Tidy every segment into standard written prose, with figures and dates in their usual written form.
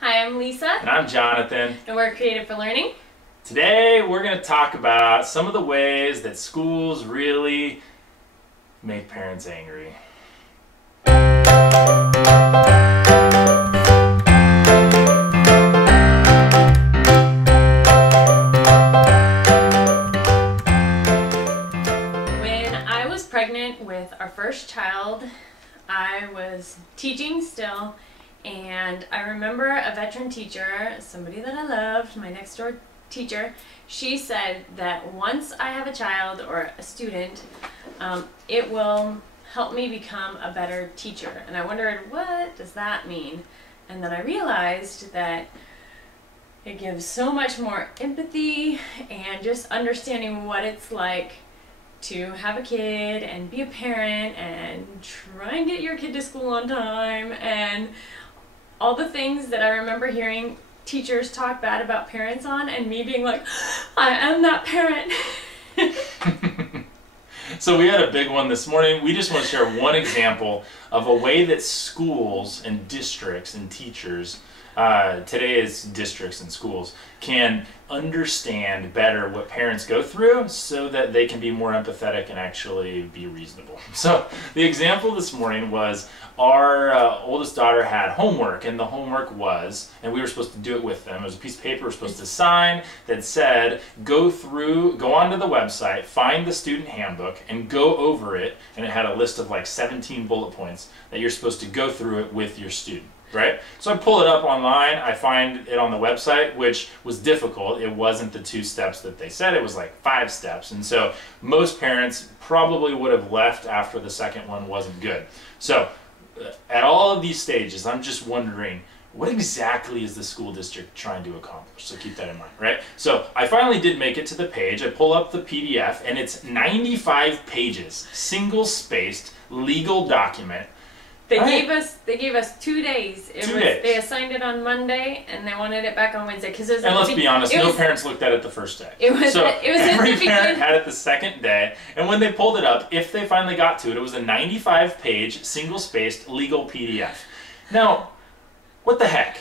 Hi, I'm Lisa. And I'm Jonathan. And we're Creative for Learning. Today we're going to talk about some of the ways that schools really make parents angry. When I was pregnant with our first child, I was teaching still, and I remember a veteran teacher, somebody that I loved, my next door teacher, she said that once I have a child or a student, it will help me become a better teacher. And I wondered, what does that mean? And then I realized that it gives so much more empathy and just understanding what it's like to have a kid and be a parent and try and get your kid to school on time and all the things that I remember hearing teachers talk bad about parents on, and me being like, I am that parent. So we had a big one this morning. We just want to share one example of a way that schools and districts and teachers, today is districts and schools, can understand better what parents go through so that they can be more empathetic and actually be reasonable. So the example this morning was our oldest daughter had homework, and the homework was, and we were supposed to do it with them, it was a piece of paper we were supposed to sign that said, go onto the website, find the student handbook, and go over it, and it had a list of like 17 bullet points that you're supposed to go through it with your student. Right? So I pull it up online, I find it on the website, which was difficult. It wasn't the 2 steps that they said, it was like 5 steps. And so most parents probably would have left after the second one wasn't good. So at all of these stages, I'm just wondering, what exactly is the school district trying to accomplish? So keep that in mind, right? So I finally did make it to the page. I pull up the PDF, and it's 95 pages, single-spaced, legal document. They gave us 2 days. 2 days. They assigned it on Monday, and they wanted it back on Wednesday. And let's be honest, no parents looked at it the first day. Every parent had it the second day, and when they pulled it up, if they finally got to it, it was a 95-page, single-spaced legal PDF. Now, what the heck?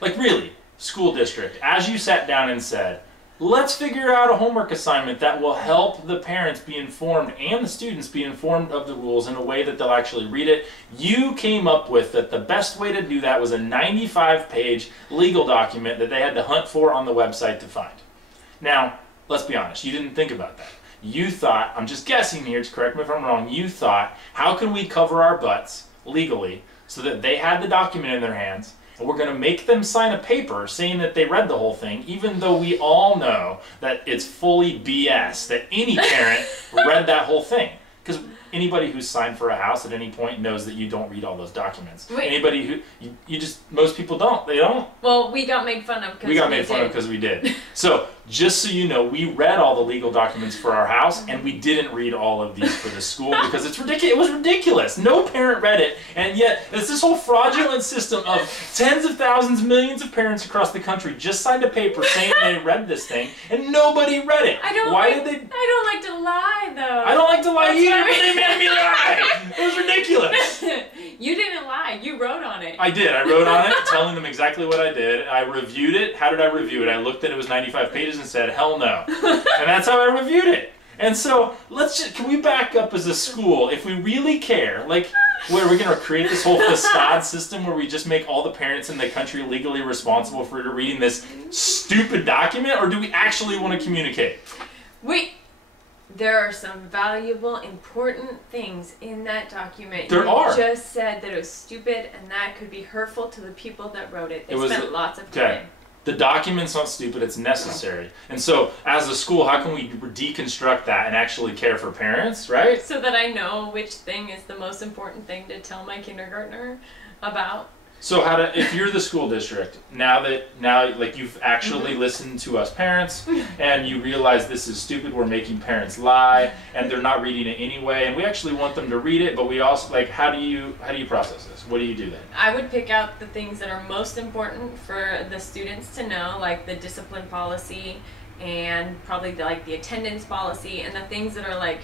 Like really, school district, as you sat down and said, let's figure out a homework assignment that will help the parents be informed and the students be informed of the rules in a way that they'll actually read it. You came up with that the best way to do that was a 95-page legal document that they had to hunt for on the website to find. Now, let's be honest, you didn't think about that. You thought, I'm just guessing here, correct me if I'm wrong, you thought, how can we cover our butts legally so that they had the document in their hands, and we're going to make them sign a paper saying that they read the whole thing, even though we all know that it's fully BS, that any parent read that whole thing. Because anybody who's signed for a house at any point knows that you don't read all those documents. Wait. Anybody who, most people don't. They don't. Well, we got made fun of because we did. So, just so you know, we read all the legal documents for our house, and we didn't read all of these for the school because it's ridiculous. It was ridiculous. No parent read it, and yet it's this whole fraudulent system of tens of thousands, millions of parents across the country just signed a paper saying they read this thing, and nobody read it. I don't like to lie, though. I don't like to lie either, but they made me lie. It was ridiculous. You didn't lie. You wrote on it. I did. I wrote on it, telling them exactly what I did. I reviewed it. How did I review it? I looked at it was 95 pages and said, hell no. And that's how I reviewed it. And so, can we back up as a school? If we really care, like, where we're going to create this whole facade system where we just make all the parents in the country legally responsible for reading this stupid document, or do we actually want to communicate? There are some valuable, important things in that document. There are. You just said that it was stupid, and that could be hurtful to the people that wrote it. They spent lots of time. Okay. The document's not stupid, it's necessary. And so, as a school, how can we deconstruct that and actually care for parents, right? So that I know which thing is the most important thing to tell my kindergartner about. So if you're the school district, now like you've actually listened to us parents, and you realize this is stupid, we're making parents lie, and they're not reading it anyway, and we actually want them to read it, but we also, like, how do you process this? What do you do then? I would pick out the things that are most important for the students to know, like the discipline policy, and probably the attendance policy, and the things that are like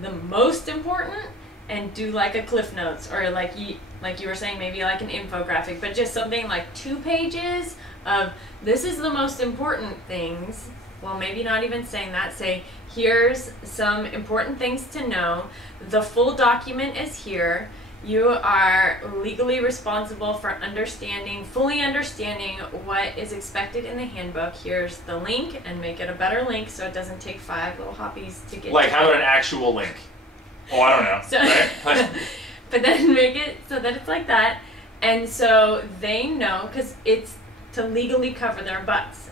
the most important, and do like a Cliff Notes, or like you were saying, maybe like an infographic, but just something like 2 pages of this is the most important things. Well, maybe not even saying that. Say, here's some important things to know. The full document is here. You are legally responsible for fully understanding what is expected in the handbook. Here's the link, and make it a better link so it doesn't take 5 little hoppies to get Like, how about an actual link? Oh, I don't know. So, right? but then make it so that it's like that. And so they know, because it's to legally cover their butts.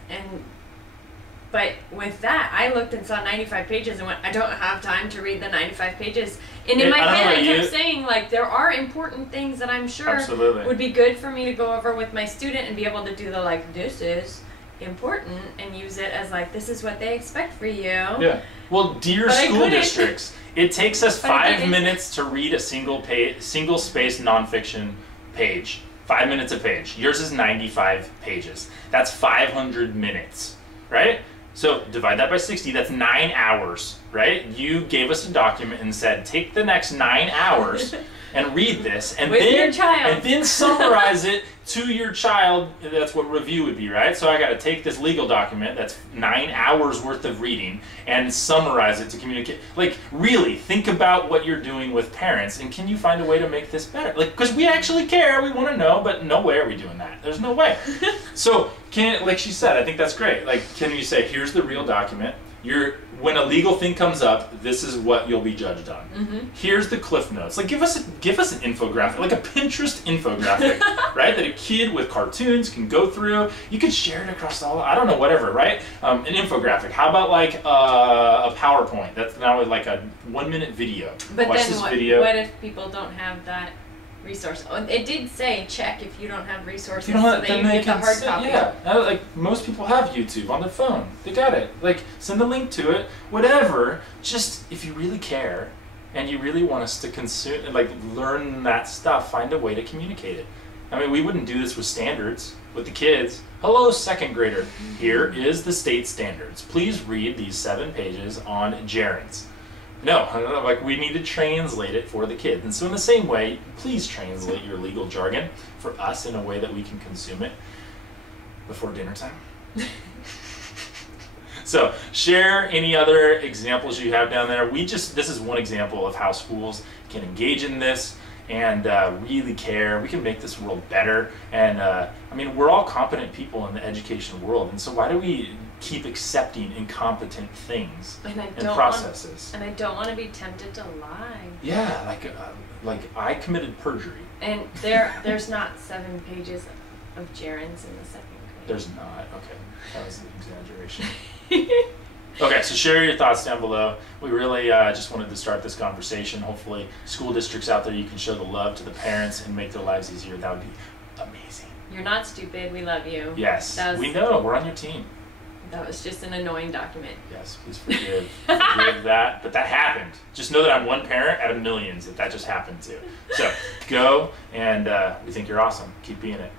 But with that, I looked and saw 95 pages and went, I don't have time to read the 95 pages. And in my head, I kept saying, like, there are important things that I'm sure would be good for me to go over with my student and be able to do the, like, this is important, and use it as, like, this is what they expect for you. Yeah. Well, dear school districts, it takes us 5 minutes to read a single space nonfiction page. 5 minutes a page. Yours is 95 pages. That's 500 minutes, right? So divide that by 60, that's 9 hours, right? You gave us a document and said, take the next 9 hours and read this, and then summarize it to your child. That's what review would be, right? So I got to take this legal document that's 9 hours worth of reading and summarize it to communicate. Like, really think about what you're doing with parents, and can you find a way to make this better? Like, because we actually care, we want to know, but no way are we doing that. There's no way. So like she said, I think that's great. Like, can you say, here's the real document. When a legal thing comes up, this is what you'll be judged on. Mm-hmm. Here's the Cliff Notes. Like, give us an infographic, like a Pinterest infographic, right? That a kid with cartoons can go through. You can share it across I don't know, whatever, right? An infographic. How about like a PowerPoint? That's now like a 1-minute video. But watch then what if people don't have that resource? Oh, it did say check if you don't have resources, so that you get the hard copy. Yeah, like most people have YouTube on their phone. They got it. Like, send a link to it, whatever. Just, if you really care and you really want us to consume, like, learn that stuff, find a way to communicate it. I mean, we wouldn't do this with standards, with the kids. Hello, 2nd grader. Here is the state standards. Please read these 7 pages on gerunds. No, like, we need to translate it for the kids. And so in the same way, please translate your legal jargon for us in a way that we can consume it before dinner time. So share any other examples you have down there. This is one example of how schools can engage in this and really care. We can make this world better. And I mean, we're all competent people in the education world. And so why do we keep accepting incompetent things and processes? And I don't want to be tempted to lie. Yeah, like I committed perjury. And there's not 7 pages of gerunds in the 2nd grade. There's not. Okay, that was an exaggeration. Okay, so share your thoughts down below. We really just wanted to start this conversation. Hopefully, school districts out there, you can show the love to the parents and make their lives easier. That would be amazing. You're not stupid. We love you. Yes, we know. We're on your team. That was just an annoying document. Yes, please forgive that. But that happened. Just know that I'm one parent out of millions that just happened to. So go, and we think you're awesome. Keep being it.